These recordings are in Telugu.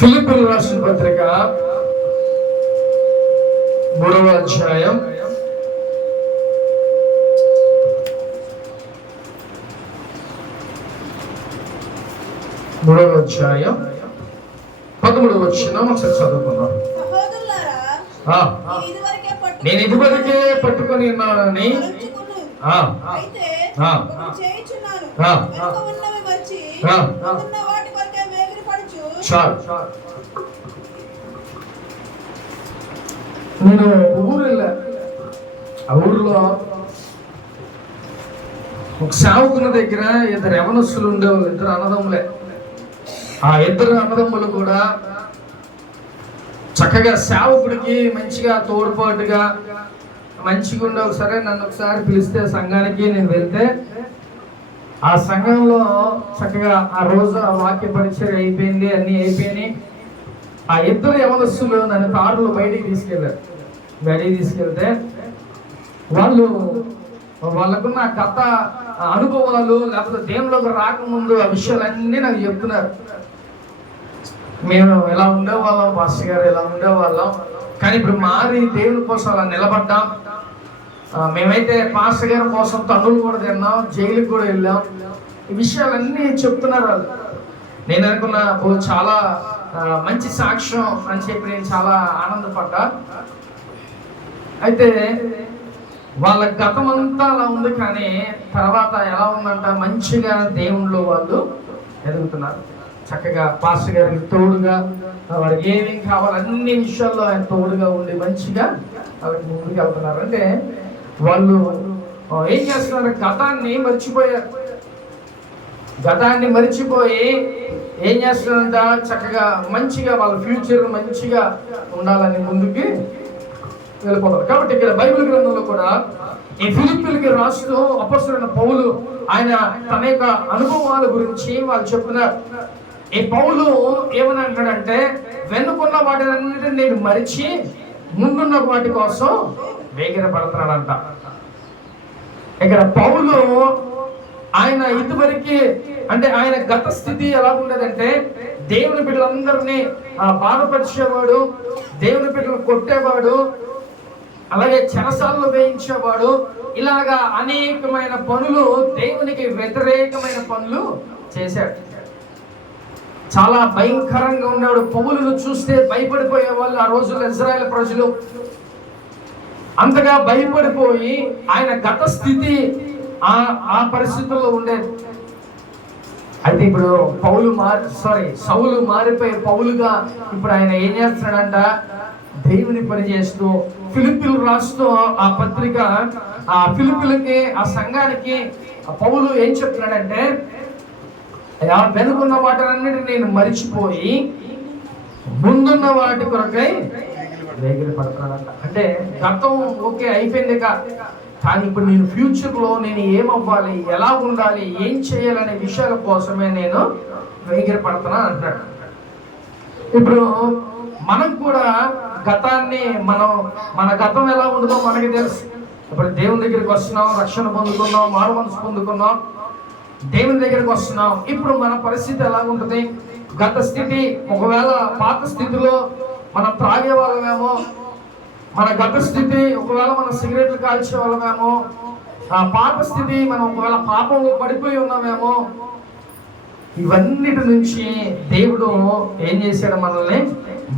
ఫిలిప్పీయులకు రాసిన పత్రిక 3వ అధ్యాయం 13వ వచనం ఒకసారి చదువుకుందాం. నేను ఇదివరకే పట్టుకొని ఉన్నానని నేను ఊరు వెళ్ళా. ఆ ఊరిలో ఒక సేవకుని దగ్గర ఇద్దరు యవనస్తులు ఉండేవాళ్ళు, ఇద్దరు అన్నదమ్ములే. ఆ ఇద్దరు అన్నదమ్ములు కూడా చక్కగా సేవకుడికి మంచిగా తోడ్పాటుగా మంచిగా ఉండవు. సరే, నన్ను ఒకసారి పిలిస్తే సంఘానికి నేను వెళ్తే ఆ సంఘంలో చక్కగా ఆ రోజు ఆ వాక్య పరిచయం అయిపోయింది, అన్నీ అయిపోయినాయి. ఆ ఇద్దరు యవనస్తులు నన్ను కారులో బయటికి తీసుకెళ్తే వాళ్ళకున్న గత అనుభవాలు, లేకపోతే దేవుళ్ళకి రాకముందు ఆ విషయాలన్నీ నాకు చెప్తున్నారు. మేము ఎలా ఉండేవాళ్ళం, పాస్టర్ గారు ఎలా ఉండేవాళ్ళం, కానీ ఇప్పుడు మారి దేవుని కోసం అలా నిలబడ్డాం. మేమైతే పాస్టర్ గారి కోసం తన్నులు కూడా తిన్నాం, జైలుకి కూడా వెళ్ళాం. ఈ విషయాలన్నీ చెప్తున్నారు వాళ్ళు. నేను అనుకున్నా చాలా మంచి సాక్ష్యం అని చెప్పి నేను చాలా ఆనందపడ్డా. అయితే వాళ్ళ గతం అంతా అలా ఉంది, కానీ తర్వాత ఎలా ఉందంట, మంచిగా దేవుళ్ళు వాళ్ళు ఎదుగుతున్నారు. చక్కగా పాస్టర్ గారికి తోడుగా, వారికి ఏమేం కావాలి అన్ని విషయాల్లో ఆయన తోడుగా ఉండి మంచిగా వాళ్ళకి ముందుకు వెళ్తున్నారు. అంటే వాళ్ళు ఏం చేస్తున్నారు, గతాన్ని మర్చిపోయి ఏం చేస్తున్నారంట, చక్కగా మంచిగా వాళ్ళ ఫ్యూచర్ మంచిగా ఉండాలని ముందుకి వెళ్ళిపోతారు. కాబట్టి ఇక్కడ బైబిల్ గ్రంథంలో కూడా ఈ ఫిలిప్పీయులకి రాస్తూ అపొస్తలుడైన పౌలు ఆయన తన యొక్క అనుభవాల గురించి వాళ్ళు చెప్తున్నారు. ఈ పౌలు ఏమని అంటాడంటే, వెనుకున్న వాటినన్నిటిని నేను మరిచి ముందున్న వాటి కోసం వేగిరపడుతున్నాడంట. ఇక్కడ పౌలు ఆయన ఇదివరకు అంటే ఆయన గత స్థితి ఎలా ఉండేదంటే, దేవుని బిడ్డలందరినీ బాధపరిచేవాడు, దేవుని బిడ్డలు కొట్టేవాడు, అలాగే చెరసాలలో వేయించేవాడు. ఇలాగా అనేకమైన పనులు, దేవునికి వ్యతిరేకమైన పనులు చేశాడు. చాలా భయంకరంగా ఉన్నాడు. పౌలును చూస్తే భయపడిపోయే వాళ్ళు ఆ రోజుల్లో ఇజ్రాయేల్ ప్రజలు. అంతగా భయపడిపోయి ఆయన గత స్థితి ఆ పరిస్థితుల్లో ఉండేది. అయితే ఇప్పుడు సౌలు మారిపోయి పౌలుగా ఇప్పుడు ఆయన ఏం చేస్తున్నాడంట, దేవుని పని చేస్తూ ఫిలిప్పీయులకు రాస్తూ ఆ పత్రిక ఆ ఫిలిప్పీయులకి ఆ సంఘానికి పౌలు ఏం చెప్తున్నాడంటే, వెనుకున్న వాటినన్నిటిని నేను మరిచిపోయి ముందున్న వాటి కొరకై వేగిరి పడుతున్నాడంట. అంటే గతం ఓకే అయిపోయింది, కానీ ఇప్పుడు నేను ఫ్యూచర్లో నేను ఏమవ్వాలి, ఎలా ఉండాలి, ఏం చేయాలనే విషయాల కోసమే నేను వేగిరి పడుతున్నా అంటాడు. ఇప్పుడు మనం కూడా గతాన్ని మన గతం ఎలా ఉంటుందో మనకి తెలుసు. ఇప్పుడు దేవుని దగ్గరికి వస్తున్నాం, రక్షణ పొందుకున్నాం, మారు మనసు పొందుకున్నాం, దేవుని దగ్గరికి వస్తున్నాం. ఇప్పుడు మన పరిస్థితి ఎలా ఉంటుంది, గత స్థితి ఒకవేళ పాత స్థితిలో మనం త్రాగే వాళ్ళమేమో, మన గత స్థితి ఒకవేళ మనం సిగరెట్లు కాల్చే వాళ్ళమేమో, పాత స్థితి మనం ఒకవేళ పాపంలో పడిపోయి ఉన్నామేమో. ఇవన్నిటి నుంచి దేవుడు ఏం చేశాడు, మనల్ని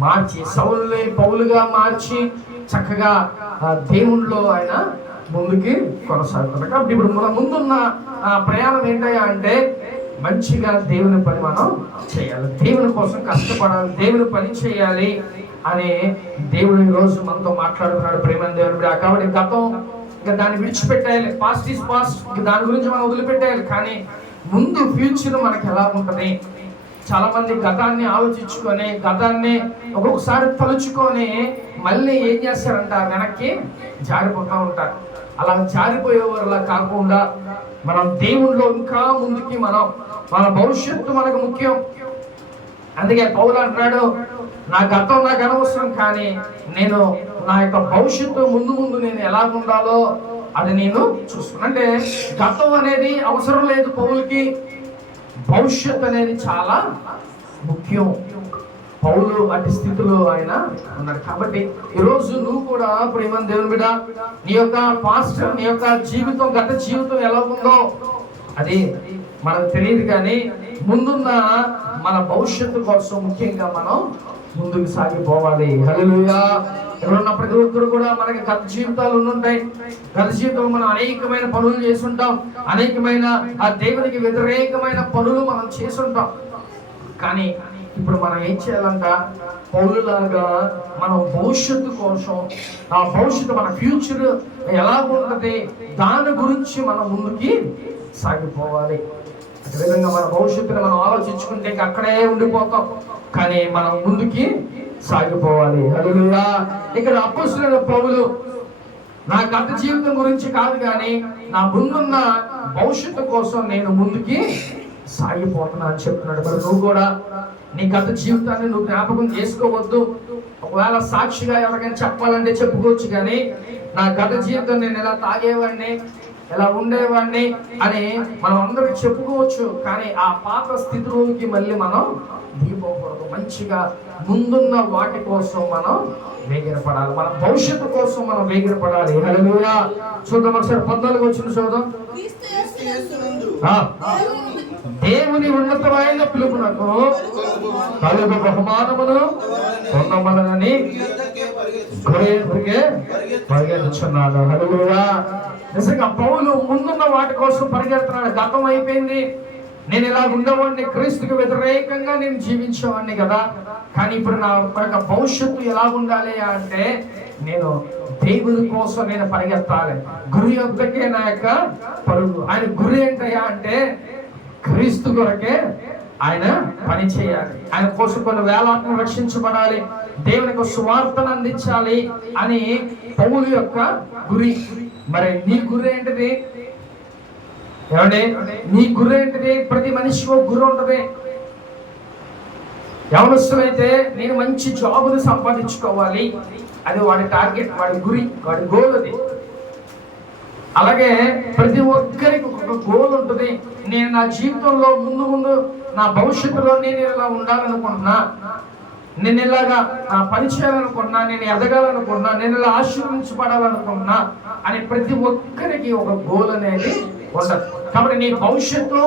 మార్చి సౌలుని పౌలుగా మార్చి చక్కగా దేవునిలో ఆయన ముందుకి కొనసాగుతాడు. కాబట్టి ఇప్పుడు మన ముందున్న ప్రయాణం ఏంటయ్యా అంటే, మంచిగా దేవుని పని మనం చేయాలి, దేవుని కోసం కష్టపడాలి, దేవుని పని చేయాలి అని దేవుడు ఈరోజు మనతో మాట్లాడుతున్నాడు. ప్రేమ దేవుని బిడ్డ. కాబట్టి గతం ఇంకా దాన్ని విడిచిపెట్టేయాలి, పాస్ట్ ఈజ్ పాస్ట్, ఇంకా దాని గురించి మనం వదిలిపెట్టేయాలి. కానీ ముందు ఫ్యూచర్ మనకి ఎలా ఉంటుంది, చాలా మంది గతాన్ని ఆలోచించుకొని గతాన్ని ఒక్కొక్కసారి తలుచుకొని మళ్ళీ ఏం చేస్తారంట, వెనక్కి జారిపోతూ ఉంటారు. అలా జారిపోయేవారులా కాకుండా మనం దేవుళ్ళో ఇంకా ముందుకి మన భవిష్యత్తు మనకు ముఖ్యం. అందుకే పౌలు అంటున్నాడు, నా గతం నాకు అనవసరం, కానీ నేను నా యొక్క భవిష్యత్తు ముందు నేను ఎలా ఉండాలో అది నేను చూసుకున్నాను. అంటే గతం అనేది అవసరం లేదు పౌలుకి, భవిష్యత్తు అనేది చాలా ముఖ్యం. పౌలు అటు స్థితిలో ఆయన ఉన్నాడు. కాబట్టి ఈరోజు నువ్వు కూడా ప్రేమ దేవుని బిడ్డ, నీ యొక్క పాస్ట్, నీ యొక్క జీవితం, గత జీవితం ఎలా ఉందో అది మనకు తెలియదు, కానీ ముందున్న మన భవిష్యత్తు కోసం ముఖ్యంగా మనం ముందుకు సాగిపోవాలి. హల్లెలూయా. ఎవరున్న ప్రతి ఒక్కరు కూడా మనకి గత జీవితాలు ఉంటాయి. గత జీవితంలో మనం అనేకమైన పనులు చేసుంటాం, అనేకమైన ఆ దేవునికి వ్యతిరేకమైన పనులు మనం చేసుంటాం. కానీ ఇప్పుడు మనం ఏం చేయాలంట, పౌలులాగా మనం భవిష్యత్తు కోసం, ఆ భవిష్యత్తు మన ఫ్యూచర్ ఎలా ఉంటుంది దాని గురించి మనం ముందుకి సాగిపోవాలి. అదేవిధంగా మన భవిష్యత్తుని మనం ఆలోచించుకుంటే అక్కడే ఉండిపోతాం, కానీ మనం ముందుకి సాగిపోవాలి. హల్లెలూయా. ఇక్కడ అపోస్తలుడైన పౌలు నా గత జీవితం గురించి కాదు, కానీ నా ముందున్న భవిష్యత్తు కోసం నేను ముందుకి సాగిపోతున్నా అని చెప్తున్నాడు. మరి నువ్వు కూడా నీ గత జీవితాన్ని నువ్వు జ్ఞాపకం చేసుకోవద్దు. ఒకవేళ సాక్షిగా ఎవరికైనా చెప్పాలంటే చెప్పుకోవచ్చు, కానీ నా గత జీవితం నేను ఎలా తాగేవాడిని, ఎలా ఉండేవాడిని అని మనం అందరికి చెప్పుకోవచ్చు, కానీ ఆ పాత స్థితిలోకి మళ్ళీ మనం దిగిపోకూడదు. మంచిగా ముందున్న వాటి కోసం మనం వేగిరపడాలి, మన భవిష్యత్తు కోసం మనం వేగిరపడాలి. హల్లెలూయా. చూద్దాం ఒకసారి 14 వచ్చిన చూద్దాం. దేవుని ఉన్నతమైన పిలుపునకు కలుగు బహుమానమును పొందమని పరిగెత్తుచున్నాడు. హల్లెలూయా. నిజంగా పౌలు ముందున్న వాటి కోసం పరిగెడుతున్నాడు. గతం అయిపోయింది, నేను ఇలా ఉండేవాడిని, క్రీస్తుకు వ్యతిరేకంగా నేను జీవించేవాడిని కదా, కానీ ఇప్పుడు నా యొక్క భవిష్యత్తు ఎలా ఉండాలి అంటే నేను దేవుని కోసం నేను పరిగెత్తాలి. గురి యొక్కకే నా యొక్క పరుగు. ఆయన గురి ఏంటయ్యా అంటే క్రీస్తు కొరకే ఆయన పని చేయాలి, ఆయన కోసం కొన్ని వేల ఆత్మలు రక్షించబడాలి, దేవునికి సువార్తను అందించాలి అని పౌలు యొక్క గురి. మరి నీ గురి ఏంటిది? ఏమండి, నీ గురి ఏంటిది? ప్రతి మనిషికి ఒక గురి ఉంటుంది. యవనస్తులైతే నేను మంచి జాబును సంపాదించుకోవాలి, అది వాడి టార్గెట్, వాడి గురి, వాడి గోల్ అది. అలాగే ప్రతి ఒక్కరికి ఒక గోల్ ఉంటుంది. నేను నా జీవితంలో ముందు నా భవిష్యత్తులో నేను ఇలా ఉండాలనుకుంటున్నా, నేను ఇలాగా పని చేయాలనుకున్నా, నేను ఎదగాలనుకున్నా, నేను ఇలా ఆశీర్వించబడాలనుకున్నా అని ప్రతి ఒక్కరికి ఒక గోల్ అనేది ఉండదు. కాబట్టి నీ భవిష్యత్తు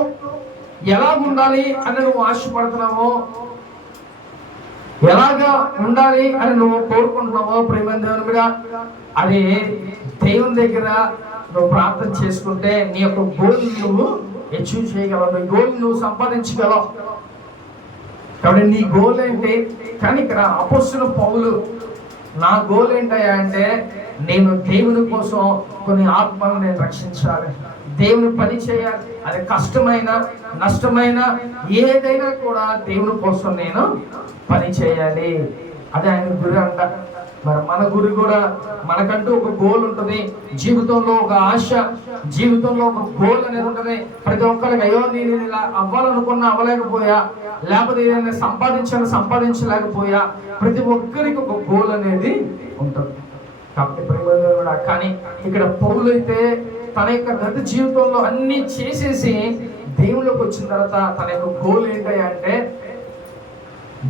ఎలా ఉండాలి అని నువ్వు ఆశపడుతున్నావో, ఎలాగా ఉండాలి అని నువ్వు కోరుకుంటున్నావో ప్రేమ దేవుని మీద, అది దేవుని దగ్గర నువ్వు ప్రార్థన చేసుకుంటే నీ యొక్క గోల్ నువ్వు అచీవ్ చేయగలవు, నీ గోల్ నువ్వు సంపాదించగలవు. కాబట్టి నీ గోల్ ఏంటి? కానీ ఇక్కడ అపోస్తలుడైన పౌలు నా గోల్ ఏంటయ్యా అంటే నేను దేవుని కోసం కొన్ని ఆత్మలను నేను రక్షించాలి, దేవుని పని చేయాలి. అది కష్టమైన నష్టమైన ఏదైనా కూడా దేవుని కోసం నేను పని చేయాలి, అదే ఆయన గురి అంట. మరి మన గురి కూడా, మనకంటూ ఒక గోల్ ఉంటుంది జీవితంలో, ఒక ఆశ, జీవితంలో ఒక గోల్ అనేది ఉంటుంది. ప్రతి ఒక్కరికి అయ్యో నేను ఇలా అవ్వాలనుకున్నా అవ్వలేకపోయా, లేకపోతే ఏదైనా సంపాదించలేకపోయా, ప్రతి ఒక్కరికి ఒక గోల్ అనేది ఉంటుంది. కాబట్టి ప్రేమ, కానీ ఇక్కడ పౌలు అయితే తన యొక్క గత జీవితంలో అన్ని చేసేసి దేవుళ్ళకి వచ్చిన తర్వాత తన యొక్క గోల్ ఏంటి అంటే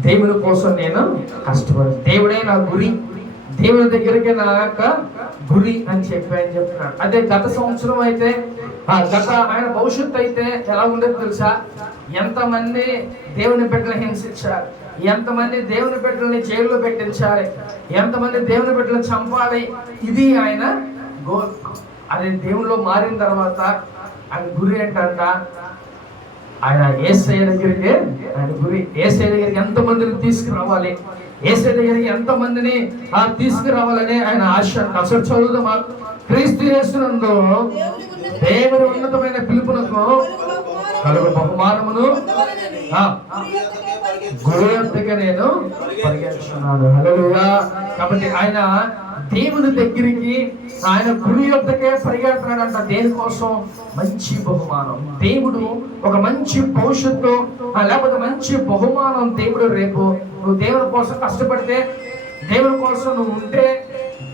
దేవుని కోసం నేను కష్టపడి, దేవుడే నా గురి, దేవుని దగ్గరికి నా యొక్క గురి అని చెప్తున్నాడు. అదే గత సంవత్సరం అయితే, గత ఆయన భవిష్యత్తు అయితే ఎలా ఉండేది తెలుసా? ఎంతమంది దేవుని బిడ్డలు హింసించారు, ఎంతమంది దేవుని బిడ్డల్ని జైల్లో పెట్టించాలి, ఎంతమంది దేవుని బిడ్డలను చంపాలి, ఇది ఆయన గోల్. అదే దేవుల్లో మారిన తర్వాత ఆయన గురి ఏంటంట, ఆయన యేసయ్య దగ్గరికి, ఆయన గురి యేసయ్య దగ్గరికి ఎంతమందిని తీసుకురావాలి, యేసయ్య దగ్గరికి ఎంతమందిని తీసుకురావాలని ఆయన ఆశ. అసలు చదువుదామా? క్రీస్తు యేసునందు దేవుని ఉన్నతమైన పిలుపునకు కలుగు బహుమానమును గురి యొద్దకే నేను పరిగెత్తుతున్నాను. హల్లెలూయా. కాబట్టి ఆయన దేవుని దగ్గరికి, ఆయన గురి యొద్దకే పరిగెడుతున్నాడంట. దేనికోసం? మంచి బహుమానం. దేవుడు ఒక మంచి భవిష్యత్తు, లేకపోతే మంచి బహుమానం దేవుడు రేపు నువ్వు దేవుని కోసం కష్టపడితే, దేవుని కోసం నువ్వు ఉంటే,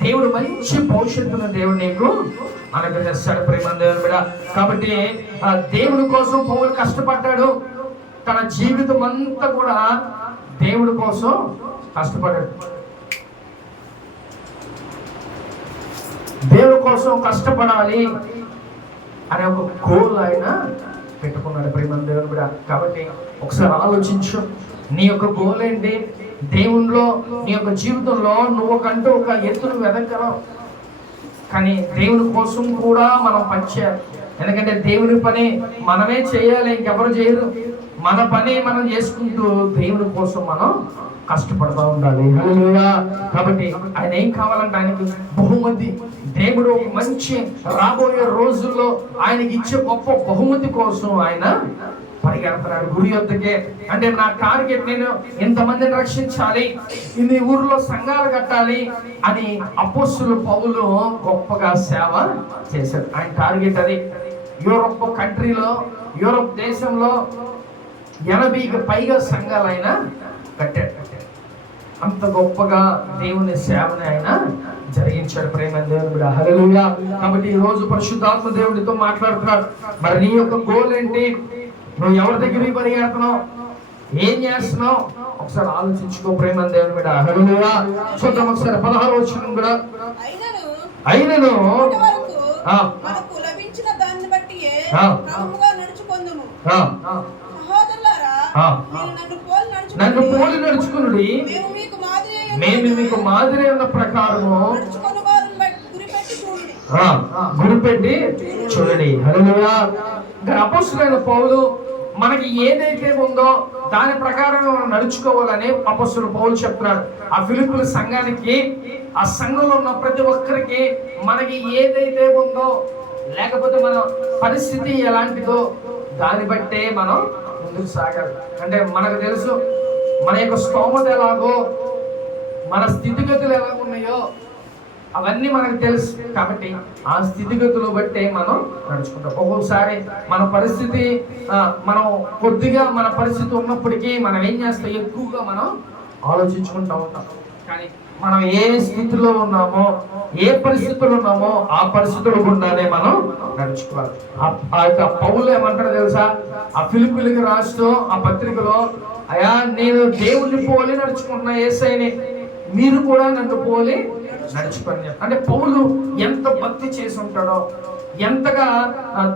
దేవుడు మంచి భవిష్యత్తును దేవుడు నీకు అనుగ్రహిస్తాడు ప్రేమ దేవుని బిడ్డ. కాబట్టి దేవుని కోసం పౌలు కష్టపడ్డాడు. తన జీవితం అంతా కూడా దేవుడి కోసం కష్టపడాడు. దేవుడి కోసం కష్టపడాలి అనే ఒక గోల్ ఆయన పెట్టుకున్నాడు. ప్రేమ దేవుని బిడ్డ, కాబట్టి ఒకసారి ఆలోచించు, నీ యొక్క గోల్ ఏంటి? దేవునిలో నీ యొక్క జీవితంలో నువ్వుకంటూ ఒక ఎత్తును వెదకరావు, కానీ దేవుని కోసం కూడా మనం పనిచేయాలి. ఎందుకంటే దేవుని పని మనమే చేయాలి, ఇంకెవరు చేయరు. మన పని మనం చేసుకుంటూ దేవుని కోసం మనం కష్టపడుతూ ఉండాలి. హల్లెలూయా. కాబట్టి ఆయన ఏం కావాలంటే ఆయనకి బహుమతి, దేవుడు ఒక మంచి రాబోయే రోజుల్లో ఆయనకి ఇచ్చే గొప్ప బహుమతి కోసం ఆయన పరిగెడుతున్నాడు గురి యొద్దకే. అంటే నా టార్గెట్ నేను ఇంతమందిని రక్షించాలి, ఇన్ని ఊర్లో సంఘాలు కట్టాలి అని అపోస్తలుడు పౌలు గొప్పగా సేవ చేశాడు. ఆయన టార్గెట్ అది. యూరోప్ కంట్రీలో, యూరోప్ దేశంలో 80కి పైగా సంఘాలు ఆయన కట్టాడు. అంత గొప్పగా దేవుని సేవని ఆయన జరిగించాడు. ప్రేమ దేవుని బిడ్డ, హల్లెలూయా. కాబట్టి ఈ రోజు పరిశుద్ధాత్మ దేవుడితో మాట్లాడుతున్నాడు. మరి నీ యొక్క గోల్ ఏంటి? నువ్వు ఎవరి దగ్గరికి పరిగెడుతున్నావు? ఏం చేస్తున్నావు? ఒకసారి ఆలోచించుకో. ప్రేమ దేవుని బిడ్డ, హల్లెలూయా. చూద్దాం ఒకసారి 16వ వచనం కూడా. అయినను మనకు లభించిన దాన్ని బట్టి క్రమముగా నడుచుకొందుము. సహోదరులారా, నన్ను పోలి నడుచుకునుడి, మేము మీకు మాదిరి ఉన్న ప్రకారము గురిపెట్టి చూడండి. హల్లెలూయా. అపోస్తలుడైన పౌలు మనకి ఏదైతే ఉందో దాని ప్రకారం నడుచుకోవాలని అపోస్తలుడు పౌలు చెప్తున్నాడు. ఆ ఫిలిప్పీల సంఘానికి, ఆ సంఘంలో ఉన్న ప్రతి ఒక్కరికి మనకి ఏదైతే ఉందో, లేకపోతే మన పరిస్థితి ఎలాంటిదో దాన్ని బట్టే మనం ముందుకు సాగాలి. అంటే మనకు తెలుసు మన యొక్క స్తోమత ఎలాగో, మన స్థితిగతులు ఎలా ఉన్నాయో అవన్నీ మనకు తెలుసు. కాబట్టి ఆ స్థితిగతులు బట్టే మనం నడుచుకుంటాం. ఒక్కొక్కసారి మన పరిస్థితి, మనం కొద్దిగా మన పరిస్థితి ఉన్నప్పటికీ మనం ఏం చేస్తాం, ఎక్కువగా మనం ఆలోచించుకుంటూ ఉంటాం. కానీ మనం ఏ స్థితిలో ఉన్నామో, ఏ పరిస్థితుల్లో ఉన్నామో ఆ పరిస్థితుల గుండానే మనం నడుచుకోవాలి. ఆ యొక్క పౌలు ఏమంటారో తెలుసా? ఆ ఫిలిప్పీలకు రాస్తూ ఆ పత్రికలో, అయ్యా నేను దేవుణ్ణి పోలి నడుచుకుంటున్నా, యేసయ్యని మీరు కూడా నన్ను పోలి నడుచుకొని. అంటే పౌలు ఎంత భక్తి చేసి ఉంటాడో, ఎంతగా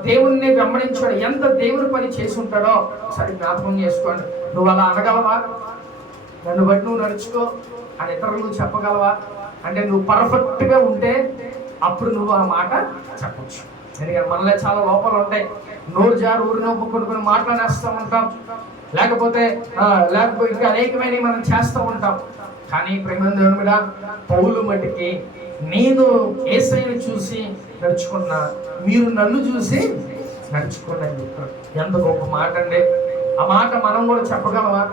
దేవుణ్ణి వెంబడించాడో, ఎంత దేవుని పని చేసి ఉంటాడో సరి జ్ఞాపకం చేసుకోండి. నువ్వు అలా అనగలవా? నన్ను బట్టి నువ్వు నడుచుకో అని ఇతరులు చెప్పగలవా? అంటే నువ్వు పర్ఫెక్ట్గా ఉంటే అప్పుడు నువ్వు ఆ మాట చెప్పచ్చు. ఎందుకంటే మనలో చాలా లోపాలు ఉంటాయి. నోరు జారు ఊరినో కొన్ని మాట్లాడేస్తూ ఉంటాం, లేకపోతే ఇంకా అనేకమైన మనం చేస్తూ ఉంటాం. కానీ ప్రేమ దేవుని మీద పౌలు మట్టికి, నేను యేసయ్యను చూసి నడుచుకున్నా, మీరు నన్ను చూసి నడుచుకోండి అని చెప్తారు. ఎంత గొప్ప మాట అండి. ఆ మాట మనం కూడా చెప్పగలవా?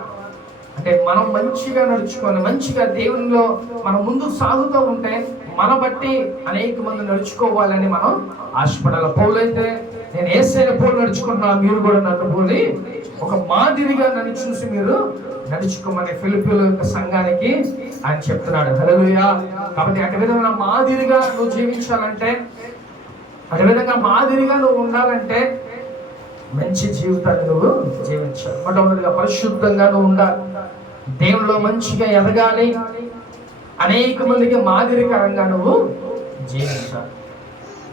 అంటే మనం మంచిగా నడుచుకొని, మంచిగా దేవునిలో మనం ముందుకు సాగుతూ ఉంటే మన బట్టి అనేక మంది నడుచుకోవాలని మనం ఆశపడాలి. పౌలు అయితే, నేను యేసయ్యను పోలి నడుచుకున్నా, మీరు కూడా నన్ను పోలి ఒక మాదిరిగా నన్ను చూసి మీరు నడుచుకోమని ఫిలిప్పీల యొక్క సంఘానికి ఆయన చెప్తున్నాడు. హల్లెలూయా. కాబట్టి అటు విధంగా మాదిరిగా నువ్వు జీవించాలంటే, అటు విధంగా మాదిరిగా నువ్వు ఉండాలంటే మంచి జీవితాన్ని నువ్వు జీవించాలి. మొట్టమొదటిగా పరిశుద్ధంగా నువ్వు ఉండాలి, దేవుల్లో మంచిగా ఎదగాలి, అనేక మందికి మాదిరికరంగా నువ్వు జీవించాలి.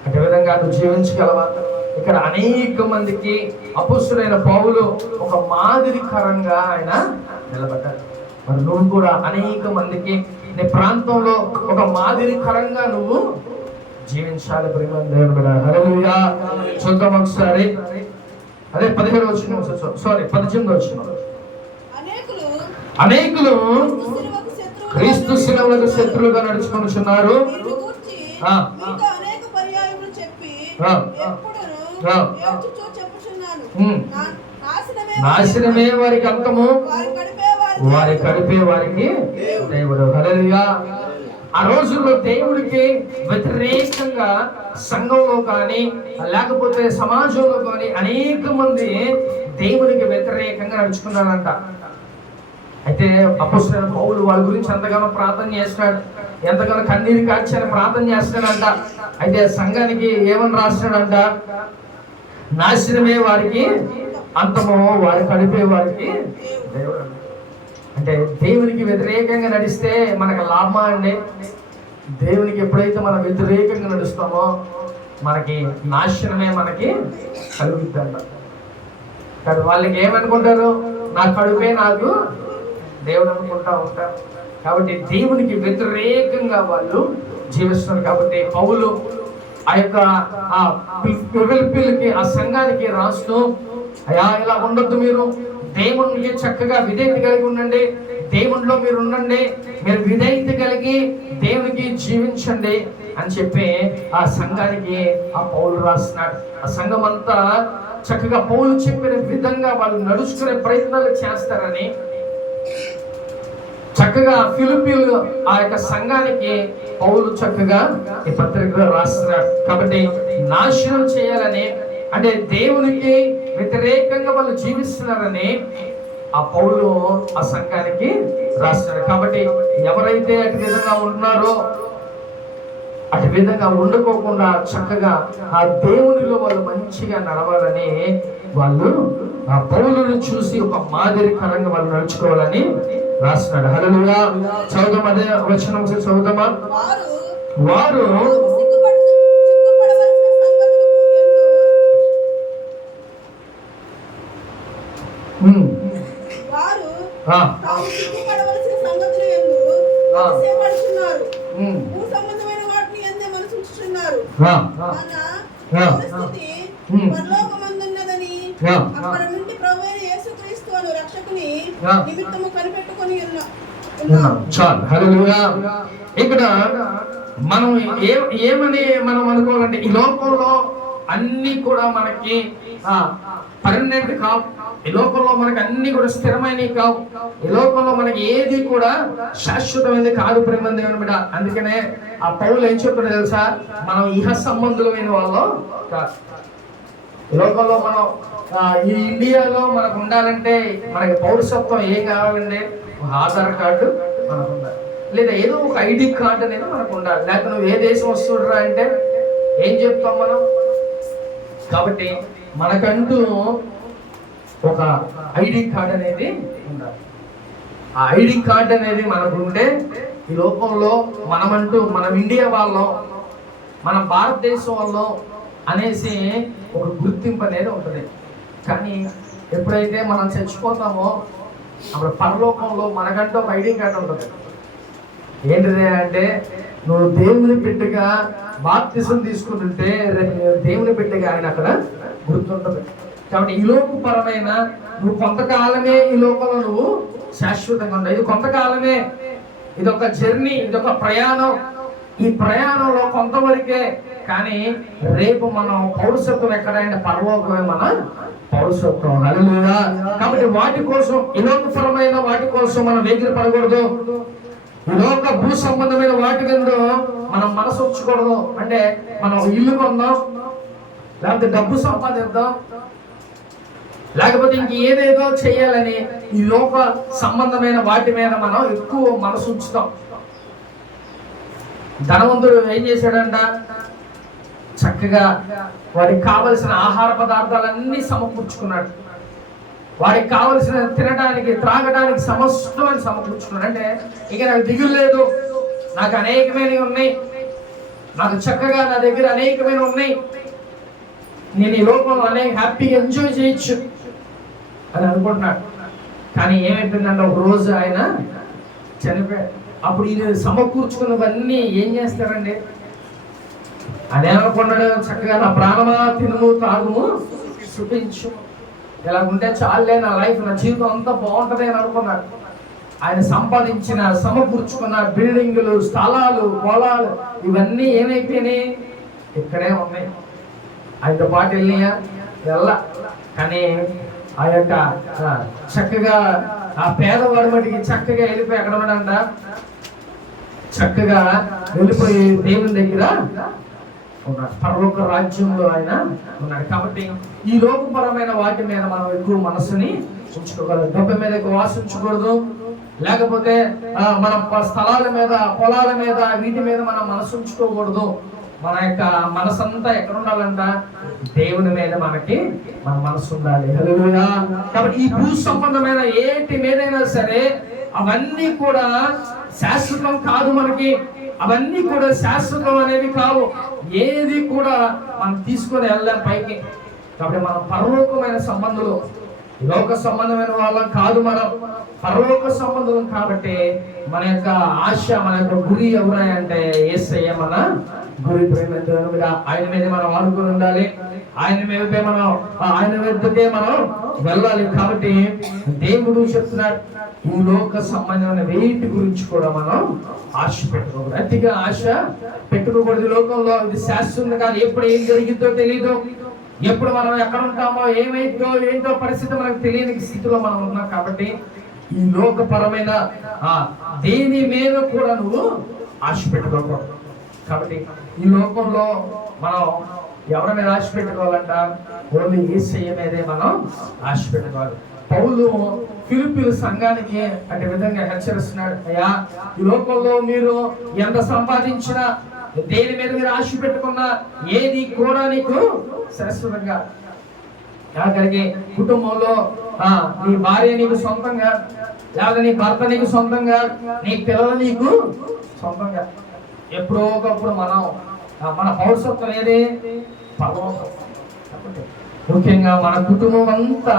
అటు విధంగా నువ్వు జీవించగలవా? ఇక్కడ అనేక మందికి అపోస్తలుడైన పౌలు ఒక మాదిరికరంగా ఆయన నిలబడ్డాడు. మరి నువ్వు కూడా అనేక మందికి నీ ప్రాంతంలో ఒక మాదిరికరంగా నువ్వు జీవించాలి. ప్రేమ దేవుని బిడ్డ, హల్లెలూయా. చూద్దాం ఒకసారి. అదే 17వ వచనం, సారీ 18వ వచనం. అనేకులు క్రీస్తు శిలువకు శత్రువులుగా నడుచుకొనుచున్నారు. నాశనమే వారికి అంతము, వారి కడిపే వారికి దేవుడు. హల్లెలూయా. ఆ రోజుల్లో దేవుడికి వ్యతిరేకంగా సంఘంలో కానీ లేకపోతే సమాజంలో కానీ అనేక మంది దేవునికి వ్యతిరేకంగా నడుచుకున్నారంట. అయితే అపోస్తలుడైన పౌలు వాళ్ళ గురించి ఎంతగానో ప్రార్థన చేస్తున్నాడు, ఎంతగానో కన్నీరు కార్చని ప్రార్థన చేస్తాడంట. అయితే సంఘానికి ఏమని రాస్తాడంట? నాశనమే వారికి అంతమో, వారి కడిపే వారికి దేవుడు. అంటే దేవునికి వ్యతిరేకంగా నడిస్తే మనకు లాభమా అండి? దేవునికి ఎప్పుడైతే మనం వ్యతిరేకంగా నడుస్తామో మనకి నాశనమే మనకి కలుగుతుందంట. కానీ వాళ్ళకి ఏమనుకుంటారు? నా కడుపే నాకు దేవుడు అనుకుంటా ఉంటారు. కాబట్టి దేవునికి వ్యతిరేకంగా వాళ్ళు జీవిస్తున్నారు. కాబట్టి పౌలు ఆ యొక్క పిలిపిలకి ఆ సంఘానికి రాస్తూ, అయ్యా ఇలా ఉండొద్దు, మీరు దేవునికి చక్కగా విధేయత కలిగి ఉండండి, దేవునిలో మీరు ఉండండి, మీరు విధేయత కలిగి దేవునికి జీవించండి అని చెప్పి ఆ సంఘానికి ఆ పౌలు రాస్తున్నాడు. ఆ సంఘం అంతా చక్కగా పౌలు చెప్పిన విధంగా వాళ్ళు నడుచుకునే ప్రయత్నాలు చేస్తారని చక్కగా ఫిలిప్పీలు ఆ యొక్క సంఘానికి పౌలు చక్కగా ఈ పత్రికలో రాస్తున్నాడు. కాబట్టి నాశనం చేయాలని, అంటే దేవునికి వ్యతిరేకంగా వాళ్ళు జీవిస్తున్నారని ఆ పౌలు ఆ సంఘానికి రాస్తున్నాడు. కాబట్టి ఎవరైతే అటు విధంగా ఉంటున్నారో అటు విధంగా ఉండకోకుండా చక్కగా ఆ దేవునిలో వాళ్ళు మంచిగా నడవాలని వాళ్ళు ఆ పౌలును చూసి ఒక మాదిరికరంగా వాళ్ళు నడుచుకోవాలని రాస్తున్నాడు. హల్లెలూయా. చదువుదాం, అదే వచనం చదువుదామా? వారు అక్కడ నుండి ప్రభువైన యేసుక్రీస్తు అను రక్షకుని నిమిత్తము కనిపెట్టుకొని చాలు. హల్లెలూయా. ఇక్కడ మనం ఏమని మనం అనుకోవాలంటే, ఈ లోకంలో అన్ని కూడా మనకి పర్మనెంట్ కావు. ఈ లోకంలో మనకి అన్ని కూడా స్థిరమైనవి కావు. ఈ లోకంలో మనకి ఏది కూడా శాశ్వతమైనది కాదు ప్రేమ దేవుని బిడ్డ. అందుకనే ఆ పౌలు ఏం చెప్పాడు తెలుసా? మనం ఇహ సంబంధులమైన వాళ్ళు కాదు. ఈ లోకంలో మనం ఈ ఇండియాలో మనకు ఉండాలంటే మనకి పౌరసత్వం ఏం కావాలండి? ఆధార్ కార్డు మనకు ఉండాలి, లేదా ఏదో ఒక ఐడి కార్డు అనేది మనకు ఉండాలి. లేకపోతే నువ్వు ఏ దేశం వస్తుడురా అంటే ఏం చెప్తాం మనం? కాబట్టి మనకంటూ ఒక ఐడి కార్డు అనేది ఉండాలి. ఆ ఐడి కార్డు అనేది మనకు ఉంటే ఈ లోకంలో మనమంటూ, మనం ఇండియా వాళ్ళం, మన భారతదేశం వాళ్ళం అనేసి ఒక గుర్తింపు అనేది ఉంటుంది. కానీ ఎప్పుడైతే మనం చచ్చిపోతామో అప్పుడు పరలోకంలో మనకంటూ ఒక ఐడి కార్డు ఉంటుంది. ఏంటిది అంటే, నువ్వు దేవుని బిడ్డగా బాప్తిసం తీసుకుంటుంటే రేపు దేవుని బిడ్డగా ఆయన అక్కడ గుర్తుంటుంది. కాబట్టి ఈ లోకపరమైన నువ్వు కొంతకాలమే ఈ లోకంలో నువ్వు శాశ్వతంగా ఉండవు. ఇది కొంతకాలమే, ఇదొక జర్నీ, ఇదొక ప్రయాణం. ఈ ప్రయాణంలో కొంతవరకే. కానీ రేపు మనం పౌరసత్వం ఎక్కడైనా పరలోకమే మన పౌరసత్వం. హల్లెలూయా. కాబట్టి వాటి కోసం, ఈ లోకపరమైన వాటి కోసం మనం వేగిర పడకూడదు. ఈ లోక భూ సంబంధమైన వాటి మీద మనం మనసు ఉంచకూడదు. అంటే మనం ఇల్లు కొందాం, లేకపోతే డబ్బు సంపాదిద్దాం, లేకపోతే ఇంక ఏదేదో చేయాలని ఈ లోక సంబంధమైన వాటి మీద మనం ఎక్కువ మనసు ఉంచుతాం. ధనవంతుడు ఏం చేశాడంట? చక్కగా వాడికి కావలసిన ఆహార పదార్థాలన్నీ సమకూర్చుకున్నాడు. వాడికి కావలసిన తినడానికి, త్రాగడానికి సమస్తమైన సమకూర్చుకున్నాడు. అంటే ఇక నాకు దిగులు లేదు, నాకు అనేకమైనవి ఉన్నాయి, నాకు చక్కగా నా దగ్గర అనేకమైన ఉన్నాయి, నేను ఈ లోకంలో హ్యాపీగా ఎంజాయ్ చేయొచ్చు అని అనుకుంటున్నాడు. కానీ ఏమైపోయిందంటే ఒక రోజు ఆయన చనిపోయాడు. అప్పుడు ఈయన సమకూర్చుకున్నవన్నీ ఏం చేస్తారండి? అదేమనుకున్నాడు? చక్కగా నా ప్రాణమా తినుము తాగుము చూపించు, ఎలాగుంటే చాలే, నా లైఫ్, నా జీవితం అంతా బాగుంటుంది అని అనుకున్నాడు. ఆయన సంపాదించిన, సమకూర్చుకున్న బిల్డింగులు, స్థలాలు, పొలాలు ఇవన్నీ ఏమైపోయినాయి? ఇక్కడే ఉన్నాయి. ఆయనతో పాటు వెళ్ళినాయా? వెళ్ళా. కానీ ఆ యొక్క చక్కగా ఆ పేదవాడి మటుకి చక్కగా వెళ్ళిపోయి ఎక్కడ ఉన్నాడంట? చక్కగా వెళ్ళిపోయి దేవుని దగ్గర ఉన్నాడు, పరలోక రాజ్యంలో ఆయన ఉన్నాడు. కాబట్టి ఈ లోకపరమైన వాటి మీద మనం ఎక్కువ మనసుని ఉంచుకోగలదు. డబ్బు మీద ఎక్కువ ఆశ ఉంచకూడదు. లేకపోతే మన స్థలాల మీద, పొలాల మీద, వీటి మీద మనం మనసు ఉంచుకోకూడదు. మన యొక్క మనసంతా ఎక్కడ ఉండాలంట? దేవుని మీద మనకి మన మనసు ఉండాలి. హల్లెలూయా. కాబట్టి ఈ భూ సంబంధమైన ఏటి మీదైనా సరే అవన్నీ కూడా శాశ్వతం కాదు. మనకి అవన్నీ కూడా శాశ్వతం అనేవి కావు. ఏది కూడా మనం తీసుకొని వెళ్ళాం పైకి. కాబట్టి మనం పరలోకమైన సంబంధులు, లోక సంబంధమైన వాళ్ళం కాదు, మనం పరలోక సంబంధం. కాబట్టి మన యొక్క ఆశ, మన యొక్క గురి ఎవరంటే యేసయ్య మన గురి. ప్రేమ ఆయన మీద మనం ఆడుకుని ఉండాలి, ఆయన మీదే మనం, ఆయన మీదకే మనం వెళ్ళాలి. కాబట్టి దేవుడు చెప్తున్నాడు, ఈ లోక సంబంధమైన వేటి గురించి కూడా మనం ఆశ పెట్టుకోకూడదు, అతిగా ఆశ పెట్టుకోకూడదు. లోకంలో ఇది శాశ్వతం కాదు, ఎప్పుడు ఏం జరిగిద్దో తెలీదు, ఎప్పుడు మనం ఎక్కడ ఉంటామో, ఏమైందో ఏంటో పరిస్థితి మనకు తెలియని స్థితిలో మనం ఉన్నాం. కాబట్టి ఈ లోకపరమైన దేని మీద కూడా నువ్వు ఆశ పెట్టుకోకూడదు. కాబట్టి ఈ లోకంలో మనం ఎవరి మీద ఆశ పెట్టుకోవాలంట? ఓన్లీ యేసయ్య మీదే మనం ఆశ పెట్టుకోవాలి. పౌలు ఫిలిప్పీల సంఘానికి అదే విధంగా హెచ్చరిస్తున్నాడు, అయ్యా ఈ లోకంలో మీరు ఎంత సంపాదించినా, దేని మీద మీరు ఆశ పెట్టుకున్నా, ఏది కూడా నీకు శాశ్వతంగా కలిగి, కుటుంబంలో నీ భార్య నీకు సొంతంగా, లేదా నీ భర్త నీకు సొంతంగా, నీ పిల్లలు నీకు సొంతంగా. ఎప్పుడో ఒకప్పుడు మనం మన పౌరసత్వం ఏది? పరలోకం. ముఖ్యంగా మన కుటుంబం అంతా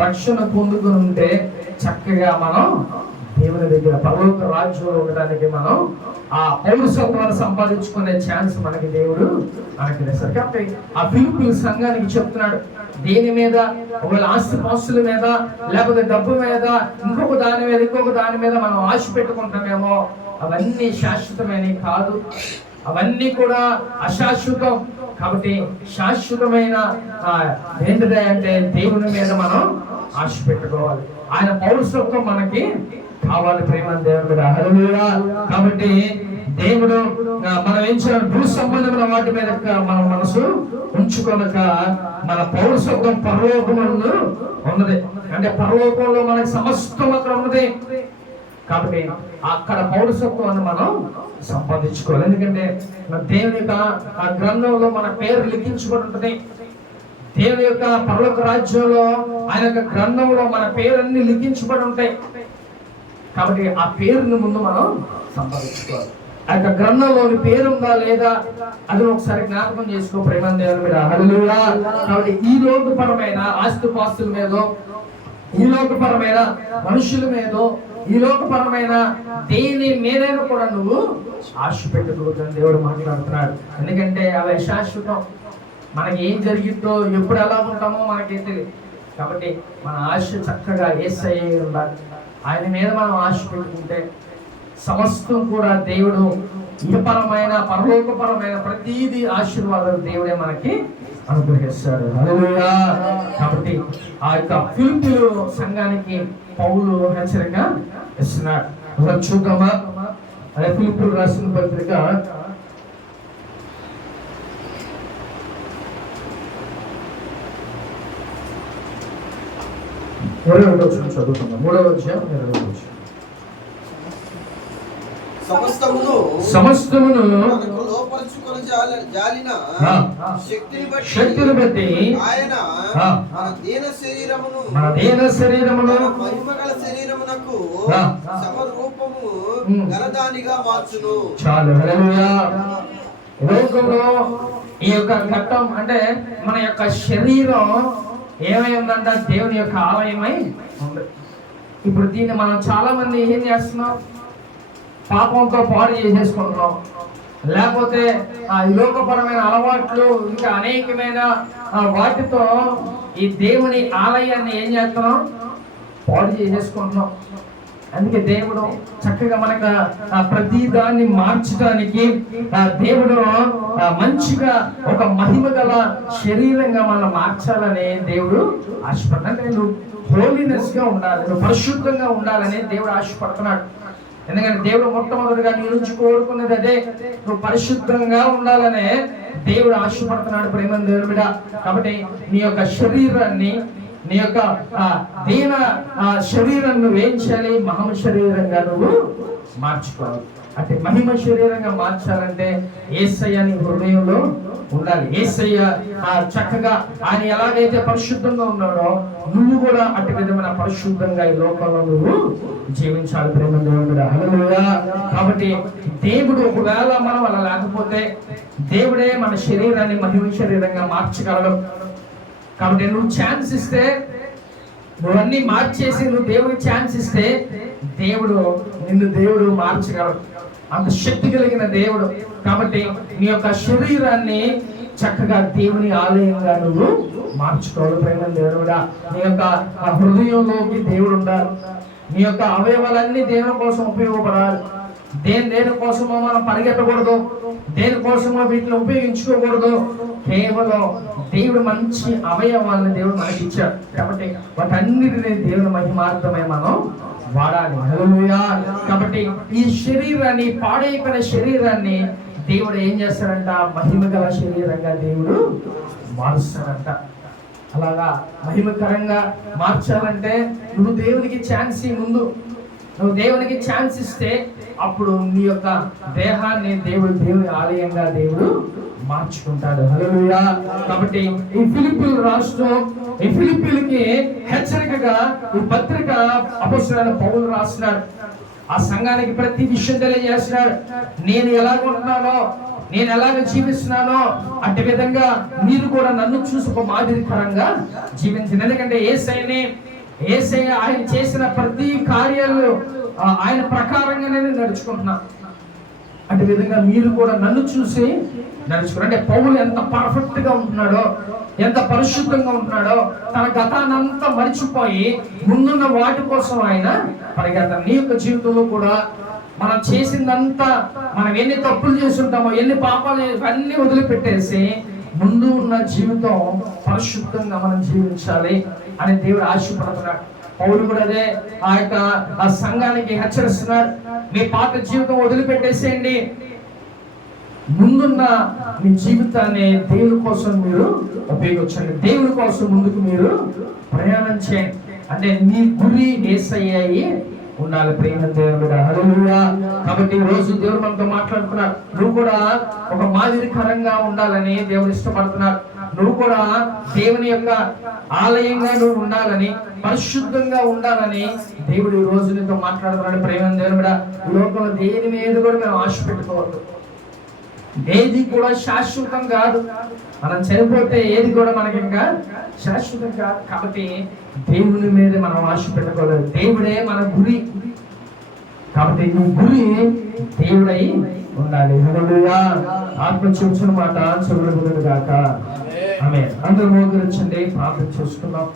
రక్షణ పొందుకుని ఉంటే చక్కగా మనం దేవుని దగ్గర పరలోక రాజ్యంలో ఉండడానికి మనం ఆ పౌరసత్వాన్ని సంపాదించుకునే ఛాన్స్ మనకి దేవుడు మనకి ఇస్తారు. కాబట్టి ఆ ఫిలిప్పీల సంఘానికి చెప్తున్నాడు, దేని మీద, ఒకవేళ ఆస్తిపాస్తుల మీద, లేకపోతే డబ్బు మీద, ఇంకొక దాని మీద మనం ఆశ పెట్టుకుంటామేమో, అవన్నీ శాశ్వతమైనవి కాదు, అవన్నీ కూడా అశాశ్వతం. కాబట్టి శాశ్వతమైన ఏంటిదే అంటే దేవుని మీద మనం ఆశ పెట్టుకోవాలి. ఆయన పౌరసత్వం మనకి కావాలి. ప్రేమ దేవుడు. కాబట్టి దేవుడు మనం ఏం చేయాలి? భూ సంబంధమైన వాటి మీద మన మనసు ఉంచుకొనక మన పౌరసత్వం పరలోకములో ఉన్నది. అంటే పరలోకంలో మనకి సమస్తం అక్కడ ఉన్నది. కాబట్టి అక్కడ పౌరసత్వాన్ని మనం సంపాదించుకోవాలి. ఎందుకంటే దేవుని యొక్క ఆ గ్రంథంలో మన పేరు లిఖించబడి ఉంటుంది. దేవుని యొక్క పరలోక రాజ్యంలో ఆయన యొక్క గ్రంథంలో మన పేరన్నీ లిఖించబడి ఉంటాయి. కాబట్టి ఆ పేరుని ముందు మనం సంపాదించుకోవాలి. ఆ యొక్క గ్రంథంలోని పేరు ఉందా లేదా అది ఒకసారి జ్ఞాపకం చేసుకో. ప్రేమ దేవుని మీద హల్లెలూయా. కాబట్టి ఈ లోకపరమైన ఆస్తిపాస్తుల మీదో, ఈ లోకపరమైన మనుషుల మీదో, ఈ లోకపరమైన దేని మీదైనా కూడా నువ్వు ఆశ పెట్టుకోవద్దని దేవుడు మాట్లాడుతున్నాడు. ఎందుకంటే అవి శాశ్వతం. మనకి ఏం జరిగిద్దో, ఎప్పుడు ఎలా ఉంటామో మనకేం తెలియదు. కాబట్టి మన ఆశ చక్కగా యేసయ్య ఉండాలి. ఆయన మీద మనం ఆశ పెట్టుకుంటే సమస్తం కూడా దేవుడు ఇహపరమైన పరలోకపరమైన ప్రతిదీ ఆశీర్వాదాలు దేవుడే మనకి అనుగ్రహిస్తాడు. హల్లెలూయా. కాబట్టి ఆ యొక్క ఫిలిప్పీల సంఘానికి పౌలు హెచ్చరిక ఇస్తున్నాడు. చూద్దామా? అదే ఫిలిప్పీయులకు రాసిన పత్రిక 22వ వచనం చదువుకుందాం. 3వ అధ్యాయం 22వ వచనం. సమస్తమును లోపరుచుకొని జాలిన శక్తిని బట్టి ఆయన మన దీన శరీరమును మహిమగల శరీరమునకు సమరూపము గలదానిగా మార్చును. చాలు. హల్లెలూయా. లోకంలో ఈ యొక్క ఘట్టం అంటే మన యొక్క శరీరం ఏమై ఉందంట? దేవుని యొక్క ఆలయమై ఉంది. ఇప్పుడు దీన్ని మనం చాలా మంది ఏం చేస్తున్నాం? పాపంతో పాడు చేసేసుకుంటున్నాం, లేకపోతే ఈ లోకపరమైన అలవాట్లు, ఇంకా అనేకమైన వాటితో ఈ దేవుని ఆలయాన్ని ఏం చేస్తున్నాం? పాడు చేసేసుకుంటున్నాం. అందుకే దేవుడు చక్కగా మనకు ప్రతి దాన్ని మార్చడానికి దేవుడు మంచిగా ఒక మహిమ గల శరీరంగా మనం మార్చాలని దేవుడు ఆశపడుతున్నాడు. అంటే నువ్వు హోలీనెస్ గా ఉండాలి, నువ్వు పరిశుద్ధంగా ఉండాలని దేవుడు ఆశపడుతున్నాడు. ఎందుకంటే దేవుడు మొట్టమొదటిగా నీ నుంచి కోరుకున్నది అదే, నువ్వు పరిశుద్ధంగా ఉండాలనే దేవుడు ఆశపడుతున్నాడు. ప్రేమ దేవుడి బిడ్డ. కాబట్టి నీ యొక్క శరీరాన్ని, నీ యొక్క దీన శరీరం నువ్వేం చేయాలి? మహిమ శరీరంగా నువ్వు మార్చుకోవాలి. అంటే మహిమ శరీరంగా మార్చాలంటే యేసయ్య నీ హృదయంలో ఉండాలి. యేసయ్య చక్కగా ఆయన ఎలాగైతే పరిశుద్ధంగా ఉన్నాడో నువ్వు కూడా అటు విధమైన పరిశుద్ధంగా ఈ లోకంలో నువ్వు జీవించాలి. ప్రేమ దేవుడు, హల్లెలూయా. కాబట్టి దేవుడు ఒకవేళ మనం అలా లేకపోతే దేవుడే మన శరీరాన్ని మహిమ శరీరంగా మార్చగలడు. కాబట్టి నువ్వు ఛాన్స్ ఇస్తే, నువ్వన్నీ మార్చేసి నువ్వు దేవుడికి ఛాన్స్ ఇస్తే దేవుడు మార్చగలడు. అంత శక్తి కలిగిన దేవుడు. కాబట్టి నీ యొక్క శరీరాన్ని చక్కగా దేవుని ఆలయంగా నువ్వు మార్చుకోవాలి. ప్రేమ దేవుడా, నీ యొక్క హృదయంలోకి దేవుడు ఉండాలి. నీ యొక్క అవయవాలన్నీ దేవుని కోసం ఉపయోగపడాలి. దేని కోసమో మనం పరిగెత్తకూడదు, దేనికోసమో వీటిని ఉపయోగించుకోకూడదు. కేవలం దేవుడు మంచి అవయవాలను దేవుడు మనకి ఇచ్చాడు. కాబట్టి వాటన్నిటిని దేవుని మహిమార్థమై మనం వాడాలి. హల్లెలూయా. కాబట్టి ఈ శరీరాన్ని, పాడైపోయిన శరీరాన్ని దేవుడు ఏం చేస్తాడంట? మహిమ గల శరీరంగా దేవుడు మారుస్తాడంట. అలాగా మహిమకరంగా మార్చాలంటే నువ్వు దేవునికి ఛాన్స్ ముందు నువ్వు దేవునికి ఛాన్స్ ఇస్తే అప్పుడు నీ యొక్క దేహాన్ని దేవుని ఆలయంగా దేవుడు మార్చుకుంటాడు. హల్లెలూయా. కాబట్టి ఈ ఫిలిప్పీలు రాష్ట్రం, ఈ ఫిలిప్పీలకి హెచ్చరికగా ఈ పత్రిక అపొస్తలుడైన పౌలు రాస్తున్నాడు. ఆ సంఘానికి ప్రతి విషయం తెలియజేస్తున్నాడు. నేను ఎలాగ ఉంటున్నానో, నేను ఎలాగ జీవిస్తున్నానో అట్టి విధంగా మీరు కూడా నన్ను చూసి ఒక మాదిరికరంగా జీవించండి. ఎందుకంటే యేసయ్య ఆయన చేసిన ప్రతి కార్యాలు ఆయన ప్రకారంగానే నడుచుకుంటున్నా. అటు విధంగా మీరు కూడా నన్ను చూసి నడుచుకున్నారు. అంటే పౌలు ఎంత పర్ఫెక్ట్ గా ఉంటున్నాడో, ఎంత పరిశుద్ధంగా ఉంటున్నాడో, తన గతానంతా మరిచిపోయి ముందున్న వాటి కోసం ఆయన పరిగెత్తారు. నీ యొక్క జీవితంలో కూడా మనం చేసిందంతా, మనం ఎన్ని తప్పులు చేస్తుంటామో, ఎన్ని పాపాలు, ఇవన్నీ వదిలిపెట్టేసి ముందు ఉన్న జీవితం పరిశుద్ధంగా మనం జీవించాలి అని దేవుడు ఆశపడుతున్నాడు. పౌలు కూడా అదే ఆ సంఘానికి హెచ్చరిస్తున్నాడు. మీ పాత జీవితం వదిలిపెట్టేసేయండి, ముందున్న మీ జీవితాన్ని దేవుని కోసం మీరు ఉపయోగించండి. దేవుని కోసం ముందుకు మీరు ప్రయాణం చేయండి. అంటే నీ గురి యేసయ్య ఉండాలి. ప్రేమ దేవుడు, హల్లెలూయా. కాబట్టి ఈ రోజు దేవుడు మనతో మాట్లాడుతున్నాడు. నువ్వు కూడా ఒక మాదిరికరంగా ఉండాలని దేవుడు ఇష్టపడుతున్నాడు. నువ్వు కూడా దేవుని యొక్క ఆలయంగా నువ్వు ఉండాలని, పరిశుద్ధంగా ఉండాలని దేవుడు ఈ రోజు నీతో మాట్లాడుతున్నాడు. ప్రేమ దేవుడు, ఈ లోకంలో దేని మీద కూడా మేము ఆశ పెట్టుకోవద్దు. ఏది కూడా శాశ్వతం కాదు. మనం చనిపోతే ఏది కూడా మనకి ఇంకా శాశ్వతం కాదు. కాబట్టి దేవుని మీద మనం ఆశ పెట్టుకోలేదు. దేవుడే మన గురి. కాబట్టి నీ గురి దేవుడై ఉండాలి. హల్లెలూయా. ఆత్మ చూసిన మాట చెవులు గాక. ఆమేన్. అందరూ మోకరించండి, ప్రార్థన చేసుకుందాం.